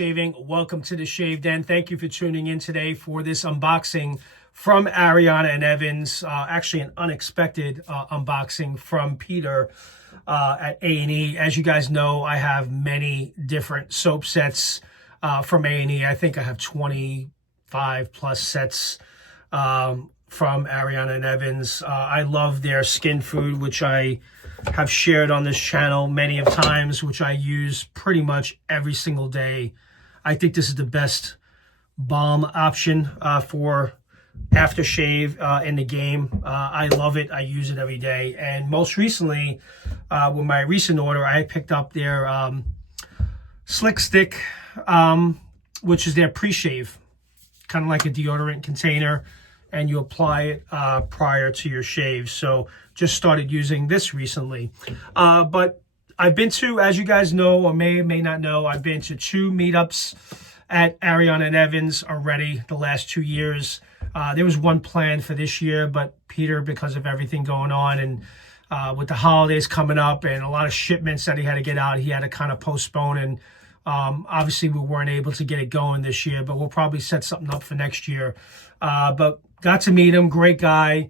Shaving. Welcome to the Shave Den. Thank you for tuning in today for this unboxing from Ariana and Evans. Actually, an unexpected unboxing from Peter at A&E. As you guys know, I have many different soap sets from A&E. I think I have 25 plus sets from Ariana and Evans. I love their skin food, which I have shared on this channel many of times, which I use pretty much every single day. I think this is the best balm option for aftershave in the game. I love it. I use it every day. And most recently, with my recent order, I picked up their Slick Stick, which is their pre-shave, kind of like a deodorant container, and you apply it prior to your shave. So just started using this recently. But I've been to, as you guys know, or may not know, I've been to 2 meetups at Ariana and Evans already the last 2 years. There was one planned for this year, but Peter, because of everything going on and with the holidays coming up and a lot of shipments that he had to get out, he had to kind of postpone. And obviously we weren't able to get it going this year, but we'll probably set something up for next year. But got to meet him, great guy.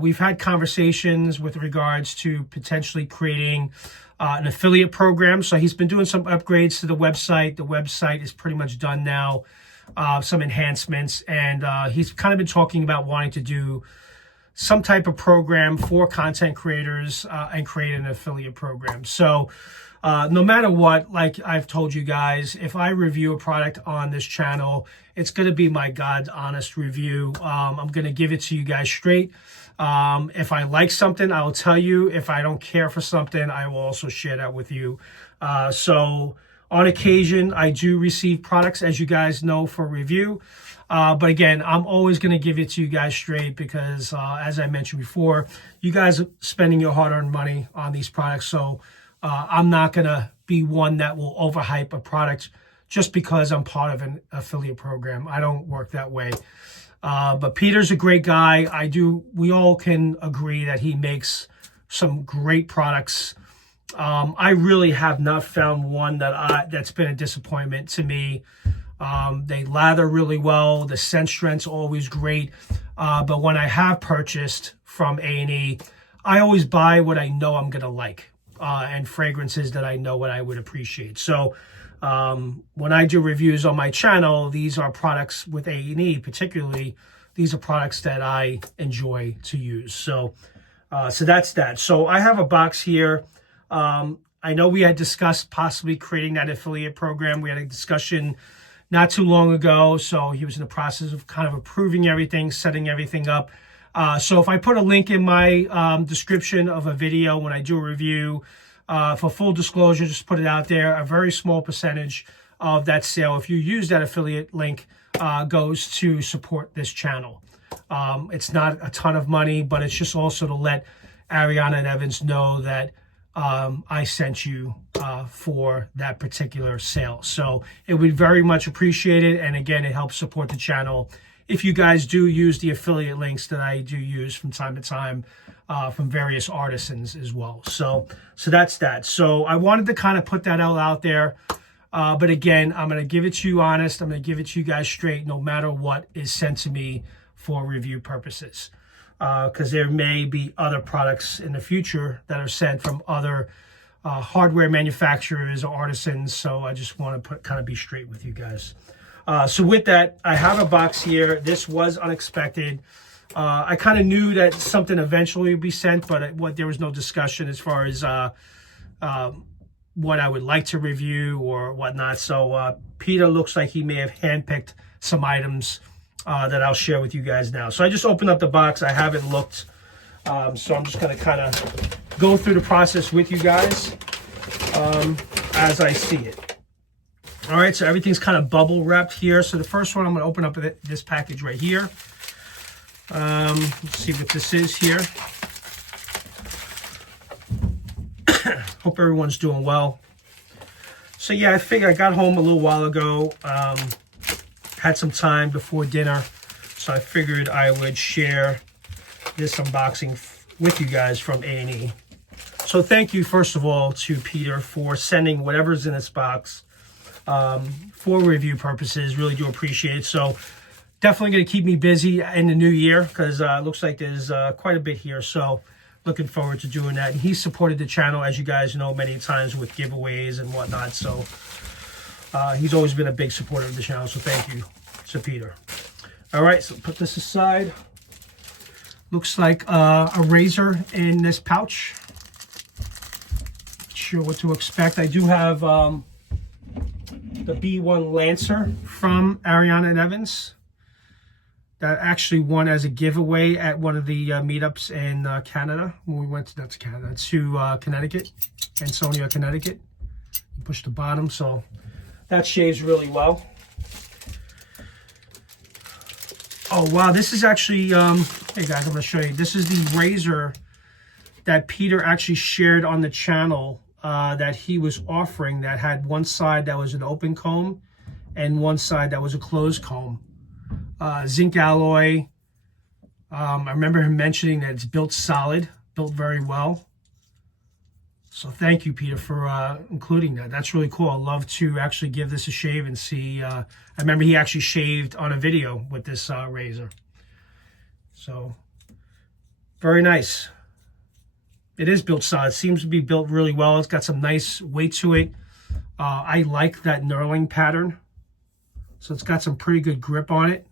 We've had conversations with regards to potentially creating an affiliate program. So he's been doing some upgrades to the website. The website is pretty much done now, some enhancements. And he's kind of been talking about wanting to do some type of program for content creators and create an affiliate program. So no matter what, like I've told you guys, if I review a product on this channel, it's going to be my God's honest review. I'm going to give it to you guys straight. If I like something, I will tell you. If I don't care for something, I will also share that with you. So on occasion, I do receive products, as you guys know, for review. But again, I'm always going to give it to you guys straight because, as I mentioned before, you guys are spending your hard-earned money on these products. So I'm not going to be one that will overhype a product just because I'm part of an affiliate program. I don't work that way. But Peter's a great guy. We all can agree that he makes some great products. I really have not found one that's been a disappointment to me. They lather really well. The scent strength's always great. But when I have purchased from A&E, I always buy what I know I'm going to like. And fragrances that I know what I would appreciate. So when I do reviews on my channel, these are products with A&E particularly. These are products that I enjoy to use. So that's that. So I have a box here. I know we had discussed possibly creating that affiliate program. We had a discussion not too long ago. So he was in the process of kind of approving everything, setting everything up. So if I put a link in my description of a video when I do a review, for full disclosure, just put it out there, a very small percentage of that sale, if you use that affiliate link, goes to support this channel. It's not a ton of money, but it's just also to let Ariana and Evans know that I sent you for that particular sale. So it would very much appreciate it. And again, it helps support the channel if you guys do use the affiliate links that I do use from time to time from various artisans as well. So that's that. So I wanted to kind of put that out there. But again, I'm going to give it to you honest. I'm going to give it to you guys straight, no matter what is sent to me for review purposes. Because there may be other products in the future that are sent from other hardware manufacturers or artisans. So I just want to kind of be straight with you guys. So with that, I have a box here. This was unexpected. I kind of knew that something eventually would be sent, but there was no discussion as far as what I would like to review or whatnot. So Peter looks like he may have handpicked some items that I'll share with you guys now. So I just opened up the box. I haven't looked. So I'm just going to kind of go through the process with you guys as I see it. All right, so everything's kind of bubble wrapped here. So the first one, I'm going to open up this package right here. Let's see what this is here. Hope everyone's doing well. So yeah, I figured I got home a little while ago. Had some time before dinner. So I figured I would share this unboxing with you guys from A&E. So thank you, first of all, to Peter for sending whatever's in this box. for review purposes. Really do appreciate it. So definitely going to keep me busy in the new year, because it looks like there's quite a bit here. So looking forward to doing that. And he's supported the channel, as you guys know, many times with giveaways and whatnot. So he's always been a big supporter of the channel. So thank you to Peter. All right, so put this aside. Looks like a razor in this pouch. Not sure what to expect. I do have the B1 Lancer from Ariana and Evans that actually won as a giveaway at one of the meetups in Canada. When we went to, not to Canada, to Connecticut, Ansonia, Connecticut. You push the bottom, so that shaves really well. Oh, wow, this is actually, hey guys, I'm going to show you. This is the razor that Peter actually shared on the channel that he was offering, that had one side that was an open comb and one side that was a closed comb. Zinc alloy. I remember him mentioning that it's built solid, built very well. So thank you, Peter, for including that. That's really cool. I'd love to actually give this a shave and see. I remember he actually shaved on a video with this razor. So very nice. It is built solid. It seems to be built really well. It's got some nice weight to it. I like that knurling pattern. So it's got some pretty good grip on it.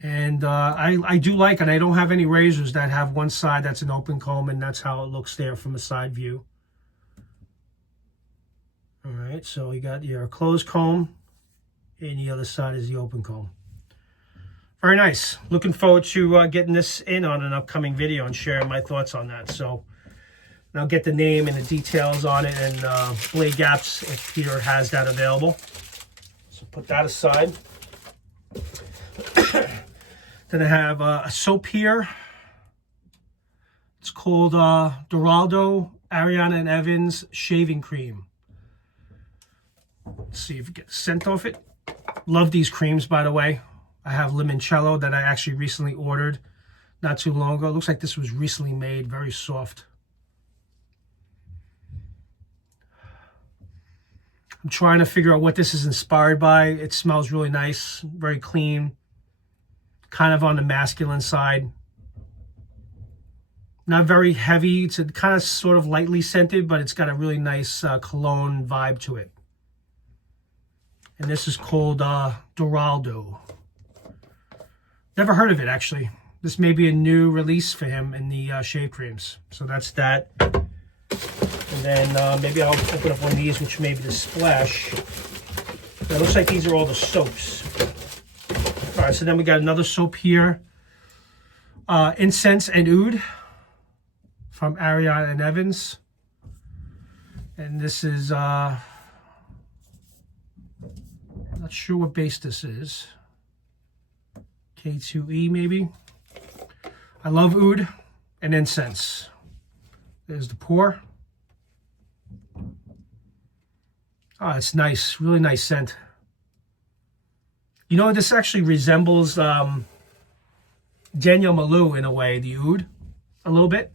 And I do like it. I don't have any razors that have one side that's an open comb, and that's how it looks there from a side view. All right, so you got your closed comb, and the other side is the open comb. Very nice. Looking forward to getting this in on an upcoming video and sharing my thoughts on that. So I'll get the name and the details on it, and blade gaps if Peter has that available. So put that aside. Then I have a soap here. It's called Doraldo Ariana and Evans Shaving Cream. Let's see if it gets scent off it. Love these creams, by the way. I have limoncello that I actually recently ordered not too long ago. It looks like this was recently made. Very soft. I'm trying to figure out what this is inspired by. It smells really nice, very clean. Kind of on the masculine side. Not very heavy. It's kind of sort of lightly scented, but it's got a really nice cologne vibe to it. And this is called Doraldo. Never heard of it, actually. This may be a new release for him in the shave creams. So that's that. And then maybe I'll open up one of these, which may be the Splash. It looks like these are all the soaps. All right, so then we got another soap here. Incense and Oud from Ariana and Evans. And this is, I'm not sure what base this is. K2E maybe. I love Oud and Incense. There's the pour. Oh, it's nice, really nice scent. You know, this actually resembles Daniel Malou in a way, the Oud, a little bit.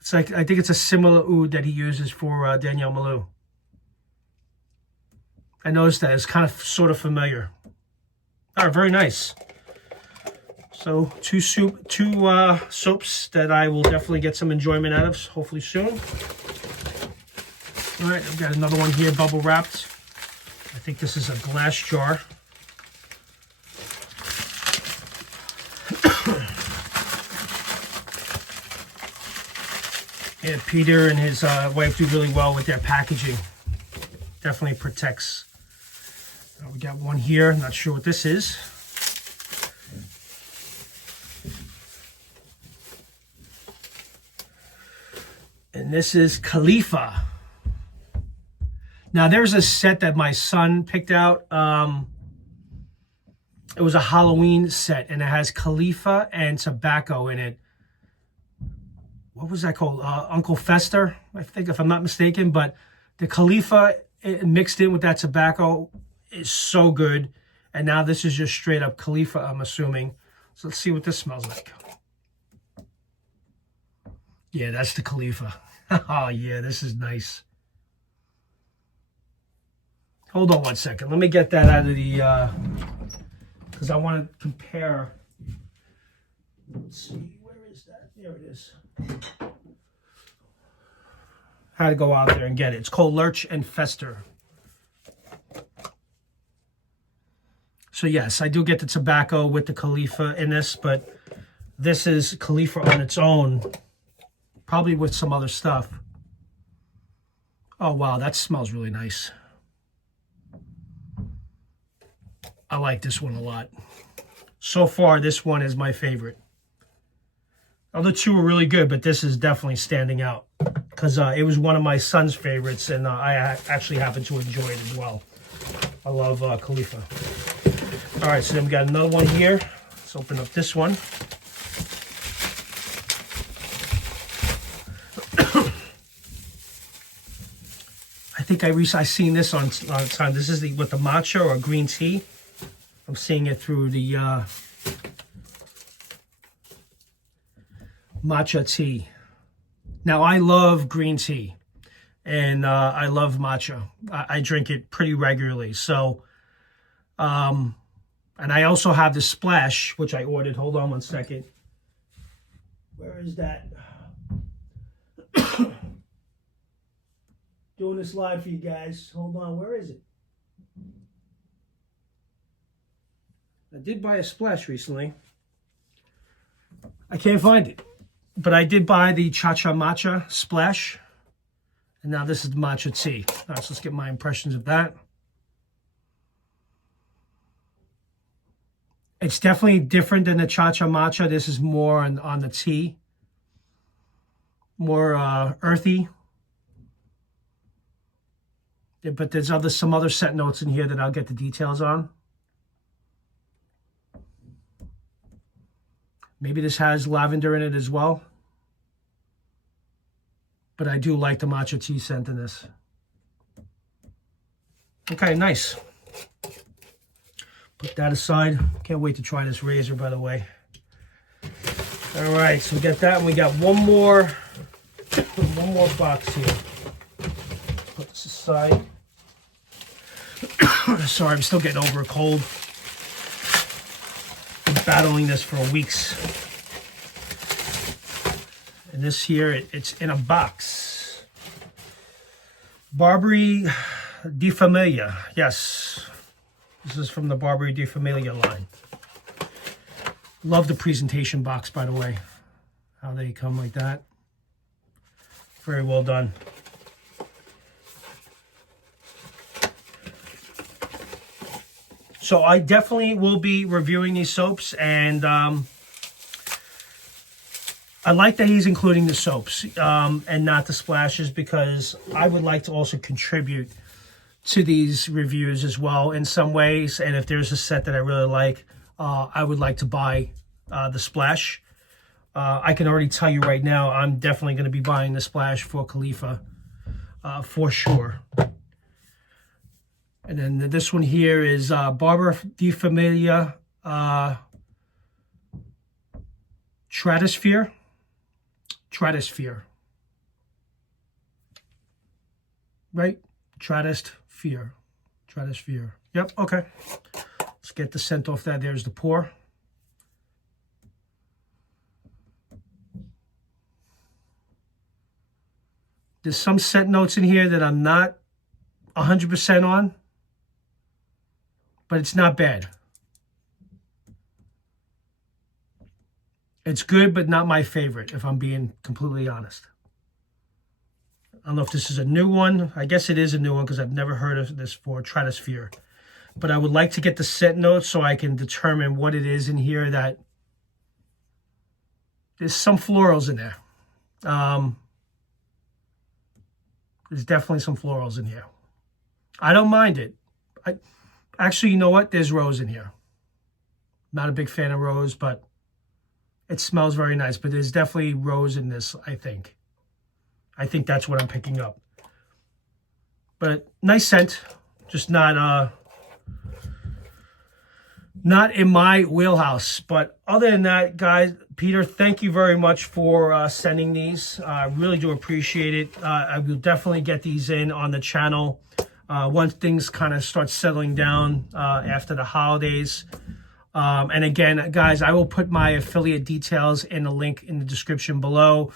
It's like, I think it's a similar Oud that he uses for Daniel Malou. I noticed that. It's kind of sort of familiar. All right, very nice. So two soaps that I will definitely get some enjoyment out of, hopefully soon. All right, I've got another one here, bubble wrapped. I think this is a glass jar. Yeah, Peter and his wife do really well with their packaging. Definitely protects. We got one here, not sure what this is. And this is Khalifa. Now, there's a set that my son picked out. It was a Halloween set, and it has Khalifa and tobacco in it. What was that called? Uncle Fester, I think, if I'm not mistaken. But the Khalifa mixed in with that tobacco is so good. And now this is just straight up Khalifa, I'm assuming. So let's see what this smells like. Yeah, that's the Khalifa. Oh, yeah, this is nice. Hold on one second. Let me get that out of the, because I want to compare. Let's see, where is that? There it is. Had to go out there and get it. It's called Lurch and Fester. So yes, I do get the tobacco with the Khalifa in this, but this is Khalifa on its own, probably with some other stuff. Oh wow, that smells really nice. I like this one a lot. So far, this one is my favorite. Other two are really good, but this is definitely standing out because it was one of my son's favorites, and I actually happen to enjoy it as well. I love Khalifa. All right, so then we got another one here. Let's open up this one. I think I seen this on time. This is with the matcha or green tea. I'm seeing it through the matcha tea. Now, I love green tea, and I love matcha. I drink it pretty regularly. So, and I also have the splash, which I ordered. Hold on one second. Where is that? Doing this live for you guys. Hold on, where is it? I did buy a splash recently. I can't find it. But I did buy the Cha-Cha Matcha splash. And now this is the matcha tea. All right, so let's get my impressions of that. It's definitely different than the Cha-Cha Matcha. This is more on the tea. More earthy. But there's some other scent notes in here that I'll get the details on. Maybe this has lavender in it as well. But I do like the matcha tea scent in this. Okay, nice. Put that aside. Can't wait to try this razor, by the way. All right, so we got that, and we got one more box here. Put this aside. Sorry, I'm still getting over a cold. Been battling this for weeks. And this here, it's in a box. Barbera de Familia. Yes. This is from the Barbera de Familia line. Love the presentation box, by the way. How they come like that. Very well done. So I definitely will be reviewing these soaps, and I like that he's including the soaps and not the splashes, because I would like to also contribute to these reviews as well in some ways. And if there's a set that I really like, I would like to buy the splash. I can already tell you right now, I'm definitely going to be buying the splash for Khalifa for sure. And then this one here is Barbera de Familia Stratosphere. Right? Stratosphere. Yep, okay. Let's get the scent off that. There's the pour. There's some scent notes in here that I'm not 100% on, but it's not bad. It's good, but not my favorite, if I'm being completely honest. I don't know if this is a new one. I guess it is a new one because I've never heard of this for Stratosphere. But I would like to get the scent notes so I can determine what it is in here that... There's some florals in there. There's definitely some florals in here. I don't mind it. Actually, you know what? There's rose in here. Not a big fan of rose, but it smells very nice. But there's definitely rose in this, I think. I think that's what I'm picking up. But nice scent. Just not in my wheelhouse. But other than that, guys, Peter, thank you very much for sending these. I really do appreciate it. I will definitely get these in on the channel once things kind of start settling down after the holidays. And again, guys, I will put my affiliate details in the link in the description below.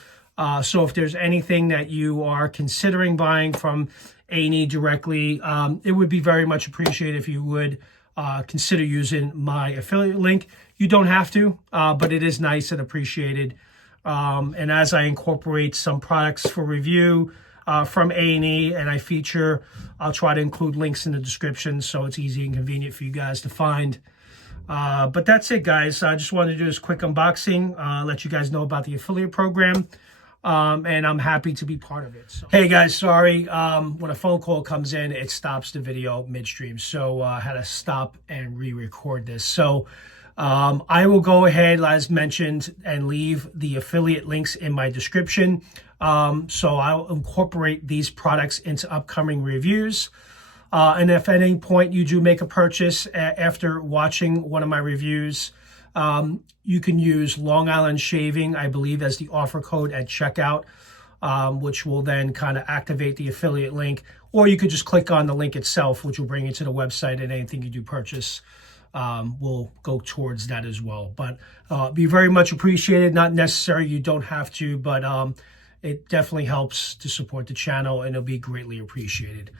So if there's anything that you are considering buying from A&E directly, it would be very much appreciated if you would consider using my affiliate link. You don't have to, but it is nice and appreciated. And as I incorporate some products for review from A&E and I feature, I'll try to include links in the description so it's easy and convenient for you guys to find. But that's it, guys. I just wanted to do this quick unboxing, let you guys know about the affiliate program, and I'm happy to be part of it. So. Hey, guys, sorry. When a phone call comes in, it stops the video midstream, so I had to stop and re-record this. So I will go ahead, as mentioned, and leave the affiliate links in my description. So I'll incorporate these products into upcoming reviews. And if at any point you do make a purchase after watching one of my reviews, you can use LongIslandShaving, I believe, as the offer code at checkout, which will then kind of activate the affiliate link. Or you could just click on the link itself, which will bring you to the website, and anything you do purchase will go towards that as well. But be very much appreciated. Not necessary, you don't have to, but it definitely helps to support the channel, and it'll be greatly appreciated.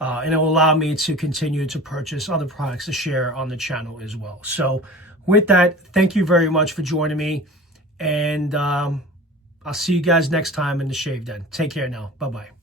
And it will allow me to continue to purchase other products to share on the channel as well. So with that, thank you very much for joining me. And I'll see you guys next time in the Shave Den. Take care now. Bye-bye.